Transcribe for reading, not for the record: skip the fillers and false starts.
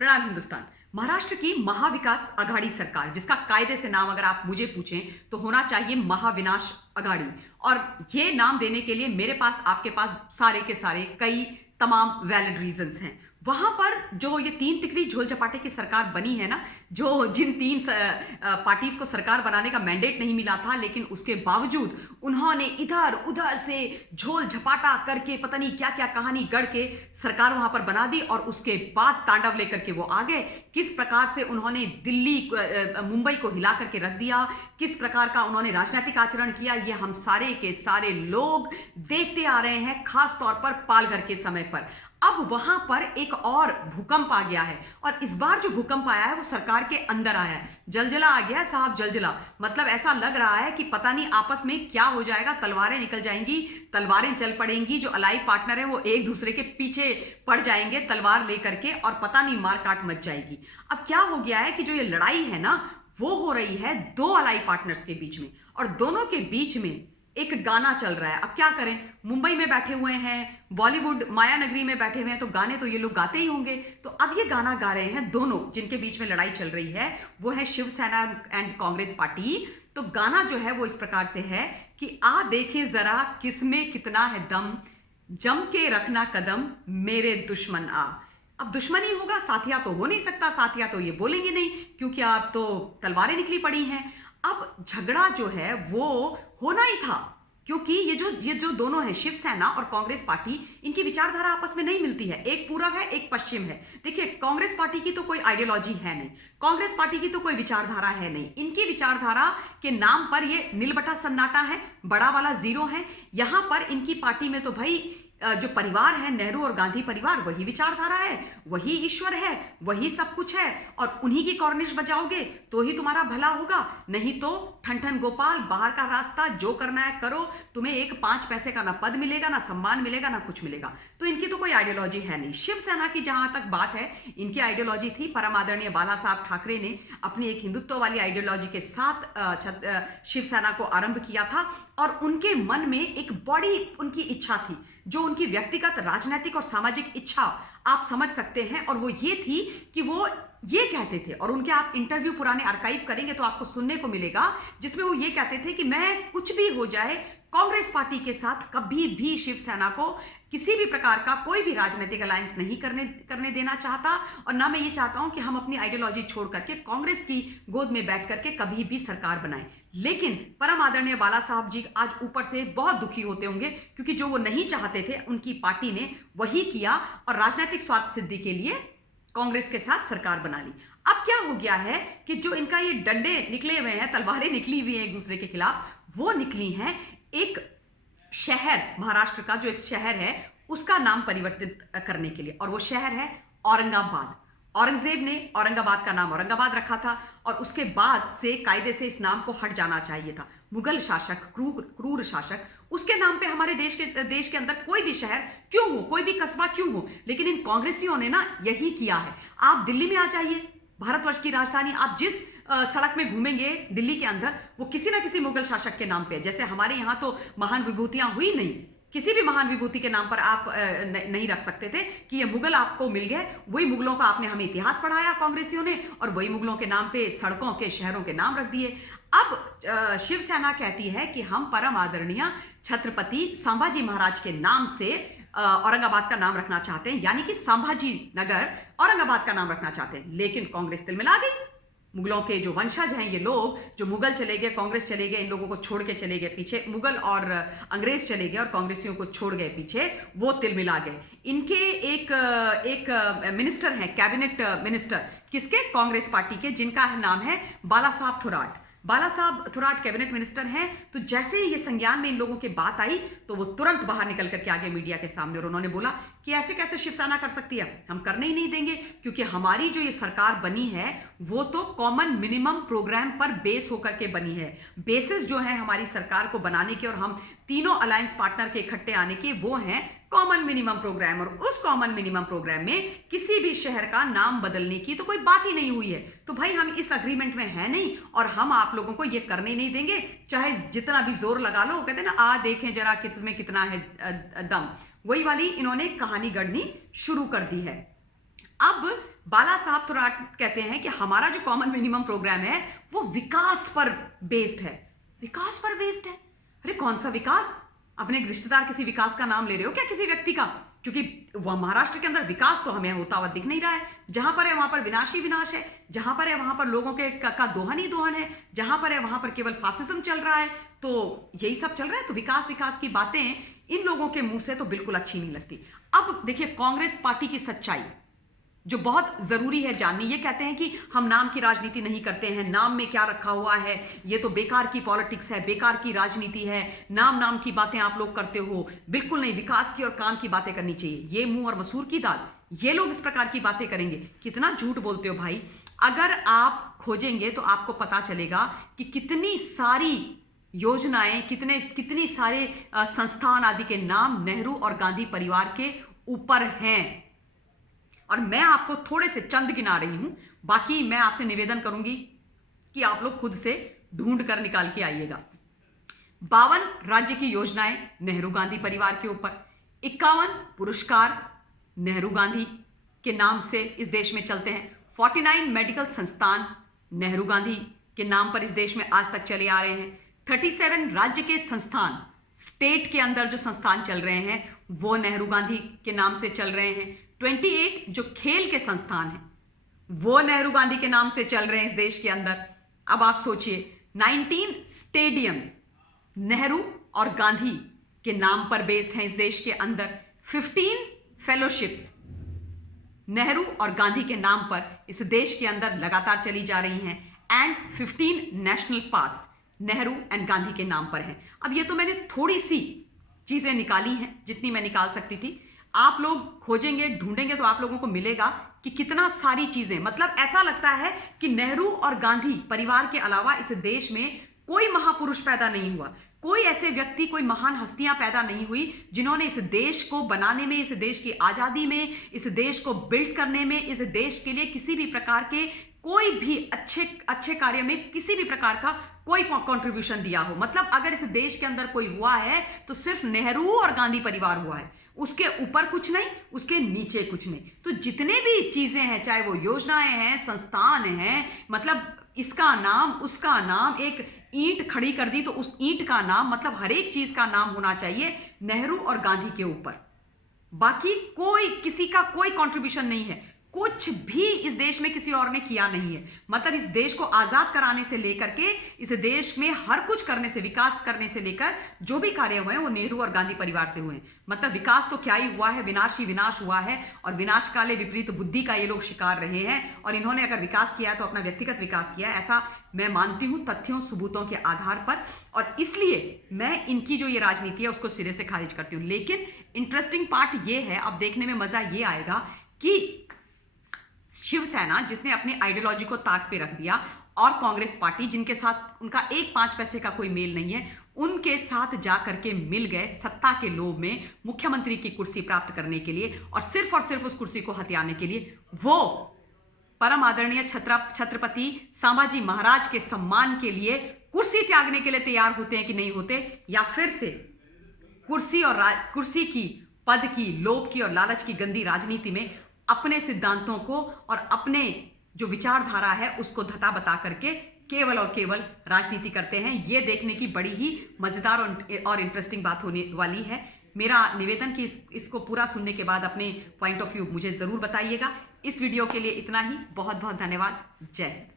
प्रणाम हिंदुस्तान। महाराष्ट्र की महाविकास आघाड़ी सरकार, जिसका कायदे से नाम अगर आप मुझे पूछें तो होना चाहिए महाविनाश आघाड़ी। और ये नाम देने के लिए मेरे पास, आपके पास सारे के सारे कई तमाम वैलिड रीजंस हैं। वहां पर जो ये तीन तिकड़ी झोल झपाटे की सरकार बनी है ना, जो जिन तीन पार्टीज को सरकार बनाने का मैंडेट नहीं मिला था, लेकिन उसके बावजूद उन्होंने इधर उधर से झोल झपाटा करके पता नहीं क्या क्या कहानी गढ़ के सरकार वहां पर बना दी। और उसके बाद तांडव लेकर के वो आ गए। किस प्रकार से उन्होंने दिल्ली मुंबई को हिला करके रख दिया, किस प्रकार का उन्होंने राजनीतिक आचरण किया, ये हम सारे के सारे लोग देखते आ रहे हैं, खास तौर पर पालघर के समय पर। अब वहां पर एक और भूकंप आ गया है, और इस बार जो भूकंप आया है वो सरकार के अंदर आया है। जलजला आ गया है साहब, जलजला। मतलब ऐसा लग रहा है कि पता नहीं आपस में क्या हो जाएगा, तलवारें निकल जाएंगी, तलवारें चल पड़ेंगी। जो अलाइ पार्टनर है वो एक दूसरे के पीछे पड़ जाएंगे तलवार लेकर के, और पता नहीं मार काट मच जाएगी। अब क्या हो गया है कि जो ये लड़ाई है ना, वो हो रही है दो अलाइ पार्टनर्स के बीच में, और दोनों के बीच में एक गाना चल रहा है। अब क्या करें, मुंबई में बैठे हुए हैं, बॉलीवुड माया नगरी में बैठे हुए हैं, तो गाने तो ये लोग गाते ही होंगे। तो अब ये गाना गा रहे हैं दोनों, जिनके बीच में लड़ाई चल रही है, वो है शिवसेना एंड कांग्रेस पार्टी। तो गाना जो है वो इस प्रकार से है कि आ देखें जरा किसमें कितना है दम, जम के रखना कदम मेरे दुश्मन आ। अब दुश्मनी होगा, साथिया तो हो नहीं सकता, साथिया तो ये बोलेंगे नहीं, क्योंकि अब तो तलवारें निकली पड़ी हैं। अब झगड़ा जो है वो होना ही था, क्योंकि ये जो दोनों हैं, शिवसेना और कांग्रेस पार्टी, इनकी विचारधारा आपस में नहीं मिलती है। एक पूरब है, एक पश्चिम है। देखिए, कांग्रेस पार्टी की तो कोई आइडियोलॉजी है नहीं, कांग्रेस पार्टी की तो कोई विचारधारा है नहीं। इनकी विचारधारा के नाम पर ये नीलबटा सन्नाटा है, बड़ा वाला जीरो है। यहां पर इनकी पार्टी में तो भाई जो परिवार है, नेहरू और गांधी परिवार, वही विचारधारा है, वही ईश्वर है, वही सब कुछ है। और उन्हीं की कॉर्निश बजाओगे तो ही तुम्हारा भला होगा, नहीं तो ठन ठन गोपाल, बाहर का रास्ता, जो करना है करो। तुम्हें एक 5 पैसे का ना पद मिलेगा, ना सम्मान मिलेगा, ना कुछ मिलेगा। तो इनकी तो कोई आइडियोलॉजी है नहीं। शिवसेना की जहां तक बात है, इनकी आइडियोलॉजी थी, परम आदरणीय बाला साहब ठाकरे ने अपनी एक हिंदुत्व वाली आइडियोलॉजी के साथ शिवसेना को आरंभ किया था। और उनके मन में एक बड़ी उनकी इच्छा थी, जो उनकी व्यक्तिगत राजनीतिक और सामाजिक इच्छा आप समझ सकते हैं। और वो ये थी कि वो ये कहते थे, और उनके आप इंटरव्यू पुराने आर्काइव करेंगे तो आपको सुनने को मिलेगा, जिसमें वो ये कहते थे कि मैं कुछ भी हो जाए, कांग्रेस पार्टी के साथ कभी भी शिवसेना को किसी भी प्रकार का कोई भी राजनीतिक अलायंस नहीं करने देना चाहता। और ना मैं ये चाहता हूं कि हम अपनी आइडियोलॉजी छोड़ करके कांग्रेस की गोद में बैठ करके कभी भी सरकार बनाएं। लेकिन परम आदरणीय बाला साहब जी आज ऊपर से बहुत दुखी होते होंगे, क्योंकि जो वो नहीं चाहते थे उनकी पार्टी ने वही किया, और राजनीतिक स्वार्थ सिद्धि के लिए कांग्रेस के साथ सरकार बना ली। अब क्या हो गया है कि जो इनका ये डंडे निकले हुए हैं, तलवारें निकली हुई हैं एक दूसरे के खिलाफ, वो निकली हैं एक शहर, महाराष्ट्र का जो एक शहर है उसका नाम परिवर्तित करने के लिए। और वो शहर है औरंगाबाद। औरंगजेब ने औरंगाबाद का नाम औरंगाबाद रखा था, और उसके बाद से कायदे से इस नाम को हट जाना चाहिए था। मुगल शासक, क्रूर शासक, उसके नाम पे हमारे देश के अंदर कोई भी शहर क्यों हो, कोई भी कस्बा क्यों हो, लेकिन इन कांग्रेसियों ने ना यही किया है। आप दिल्ली में आ जाइए, भारतवर्ष की राजधानी, आप जिस सड़क में घूमेंगे दिल्ली के अंदर, वो किसी ना किसी मुगल शासक के नाम पे है। जैसे हमारे यहाँ तो महान विभूतियां हुई नहीं, किसी भी महान विभूति के नाम पर आप नहीं रख सकते थे कि ये मुगल आपको मिल गए। वही मुगलों का आपने हमें इतिहास पढ़ाया कांग्रेसियों ने, और वही मुगलों के नाम पे सड़कों के, शहरों के नाम रख दिए। अब शिवसेना कहती है कि हम परम आदरणीय छत्रपति संभाजी महाराज के नाम से औरंगाबाद का नाम रखना चाहते हैं, यानी कि संभाजी नगर औरंगाबाद का नाम रखना चाहते हैं। लेकिन कांग्रेस तिलमिला गई। मुगलों के जो वंशज हैं ये लोग, जो मुगल चले गए, कांग्रेस चले गए, इन लोगों को छोड़ के चले गए पीछे, मुगल और अंग्रेज चले गए और कांग्रेसियों को छोड़ गए पीछे, वो तिलमिला गए। इनके एक मिनिस्टर हैं, कैबिनेट मिनिस्टर, किसके? कांग्रेस पार्टी के, जिनका नाम है बाला साहब थोराट। बाला साहब थोराट कैबिनेट मिनिस्टर हैं। तो जैसे ही ये संज्ञान में इन लोगों की बात आई, तो वो तुरंत बाहर निकल करके आ गए मीडिया के सामने, और उन्होंने बोला कि ऐसे कैसे शिवसेना कर सकती है, हम करने ही नहीं देंगे, क्योंकि हमारी जो ये सरकार बनी है वो तो कॉमन मिनिमम प्रोग्राम पर बेस होकर के बनी है। बेसिस जो है हमारी सरकार को बनाने के और हम तीनों अलायंस पार्टनर के इकट्ठे आने के, वो हैं कॉमन मिनिमम प्रोग्राम। और उस कॉमन मिनिमम प्रोग्राम में किसी भी शहर का नाम बदलने की तो कोई बात ही नहीं हुई है। तो भाई हम इस अग्रीमेंट में है नहीं, और हम आप लोगों को ये करने नहीं देंगे, चाहे जितना भी जोर लगा लो। कहते हैं ना, आ देखें जरा किसमें कितना है दम, वही वाली इन्होंने कहानी गढ़नी शुरू कर दी है। अब बाला साहब थोड़ा कहते हैं कि हमारा जो कॉमन मिनिमम प्रोग्राम है वो विकास पर बेस्ड है। विकास पर बेस्ड है? अरे कौन सा विकास? अपने रिश्तेदार किसी विकास का नाम ले रहे हो क्या, किसी व्यक्ति का? क्योंकि वह महाराष्ट्र के अंदर विकास तो हमें होता हुआ दिख नहीं रहा है। जहां पर है वहां पर विनाश ही विनाश है, जहां पर है वहां पर लोगों के का दोहन ही दोहन है, जहां पर है वहां पर केवल फासिज्म चल रहा है। तो यही सब चल रहा है। तो विकास विकास की बातें इन लोगों के मुंह से तो बिल्कुल अच्छी नहीं लगती। अब देखिए कांग्रेस पार्टी की सच्चाई जो बहुत जरूरी है जाननी। ये कहते हैं कि हम नाम की राजनीति नहीं करते हैं, नाम में क्या रखा हुआ है, ये तो बेकार की पॉलिटिक्स है, बेकार की राजनीति है, नाम नाम की बातें आप लोग करते हो। बिल्कुल नहीं, विकास की और काम की बातें करनी चाहिए। ये मुंह और मसूर की दाल, ये लोग इस प्रकार की बातें करेंगे। कितना झूठ बोलते हो भाई। अगर आप खोजेंगे तो आपको पता चलेगा कि कितनी सारी योजनाएं, कितनी सारे संस्थान आदि के नाम नेहरू और गांधी परिवार के ऊपर हैं। और मैं आपको थोड़े से चंद गिना रही हूं, बाकी मैं आपसे निवेदन करूंगी कि आप लोग खुद से ढूंढ कर निकाल के आइएगा। 52 राज्य की योजनाएं नेहरू गांधी परिवार के ऊपर, 51 पुरस्कार नेहरू गांधी के नाम से इस देश में चलते हैं, 49 मेडिकल संस्थान नेहरू गांधी के नाम पर इस देश में आज तक चले आ रहे हैं, 37 राज्य के संस्थान, स्टेट के अंदर जो संस्थान चल रहे हैं वो नेहरू गांधी के नाम से चल रहे हैं, 28 जो खेल के संस्थान हैं वो नेहरू गांधी के नाम से चल रहे हैं इस देश के अंदर। अब आप सोचिए, 19 स्टेडियम्स नेहरू और गांधी के नाम पर बेस्ड हैं इस देश के अंदर, 15 फेलोशिप्स नेहरू और गांधी के नाम पर इस देश के अंदर लगातार चली जा रही हैं, and 15 national parks Nehru and Gandhi के नाम पर हैं। अब ये तो मैंने थोड़ी सी चीजें निकाली हैं जितनी मैं निकाल सकती थी। आप लोग खोजेंगे, ढूंढेंगे तो आप लोगों को मिलेगा कि कितना सारी चीजें, मतलब ऐसा लगता है कि नेहरू और गांधी परिवार के अलावा इस देश में कोई महापुरुष पैदा नहीं हुआ, कोई ऐसे व्यक्ति, कोई महान हस्तियां पैदा नहीं हुई जिन्होंने इस देश को बनाने में, इस देश की आजादी में, इस देश को बिल्ड करने में, इस देश के लिए किसी भी प्रकार के कोई भी अच्छे कार्य में किसी भी प्रकार का कोई कंट्रीब्यूशन दिया हो। मतलब अगर इस देश के अंदर कोई हुआ है तो सिर्फ नेहरू और गांधी परिवार हुआ है, उसके ऊपर कुछ नहीं, उसके नीचे कुछ नहीं। तो जितने भी चीजें हैं, चाहे वो योजनाएं हैं, संस्थान हैं, मतलब इसका नाम, उसका नाम, एक ईंट खड़ी कर दी तो उस ईंट का नाम, मतलब हर एक चीज का नाम होना चाहिए नेहरू और गांधी के ऊपर। बाकी कोई, किसी का कोई कंट्रीब्यूशन नहीं है, कुछ भी इस देश में किसी और ने किया नहीं है। मतलब इस देश को आजाद कराने से लेकर के इस देश में हर कुछ करने से, विकास करने से लेकर जो भी कार्य हुए हैं वो नेहरू और गांधी परिवार से हुए हैं। मतलब विकास तो क्या ही हुआ है, विनाश ही विनाश हुआ है, और विनाश काले विपरीत बुद्धि का ये लोग शिकार रहे हैं। और इन्होंने अगर विकास किया है तो अपना व्यक्तिगत विकास किया है, ऐसा मैं मानती हूं तथ्यों सबूतों के आधार पर। और इसलिए मैं इनकी जो ये राजनीति है उसको सिरे से खारिज करती हूं। लेकिन इंटरेस्टिंग पार्ट ये है, अब देखने में मजा ये आएगा कि शिवसेना जिसने अपनी आइडियोलॉजी को ताक पे रख दिया, और कांग्रेस पार्टी जिनके साथ उनका 1 पैसे का कोई मेल नहीं है, उनके साथ जाकर के मिल गए सत्ता के लोभ में मुख्यमंत्री की कुर्सी प्राप्त करने के लिए, और सिर्फ उस कुर्सी को हथियाने के लिए वो परम आदरणीय छत्रपति संभाजी महाराज के सम्मान के लिए कुर्सी त्यागने के लिए तैयार होते हैं कि नहीं होते, या फिर से कुर्सी की, पद की, लोभ की और लालच की गंदी राजनीति में अपने सिद्धांतों को और अपने जो विचारधारा है उसको धता बता करके केवल और केवल राजनीति करते हैं। ये देखने की बड़ी ही मजेदार और इंटरेस्टिंग बात होने वाली है। मेरा निवेदन कि इसको पूरा सुनने के बाद अपने पॉइंट ऑफ व्यू मुझे जरूर बताइएगा। इस वीडियो के लिए इतना ही। बहुत बहुत धन्यवाद। जय हिंद।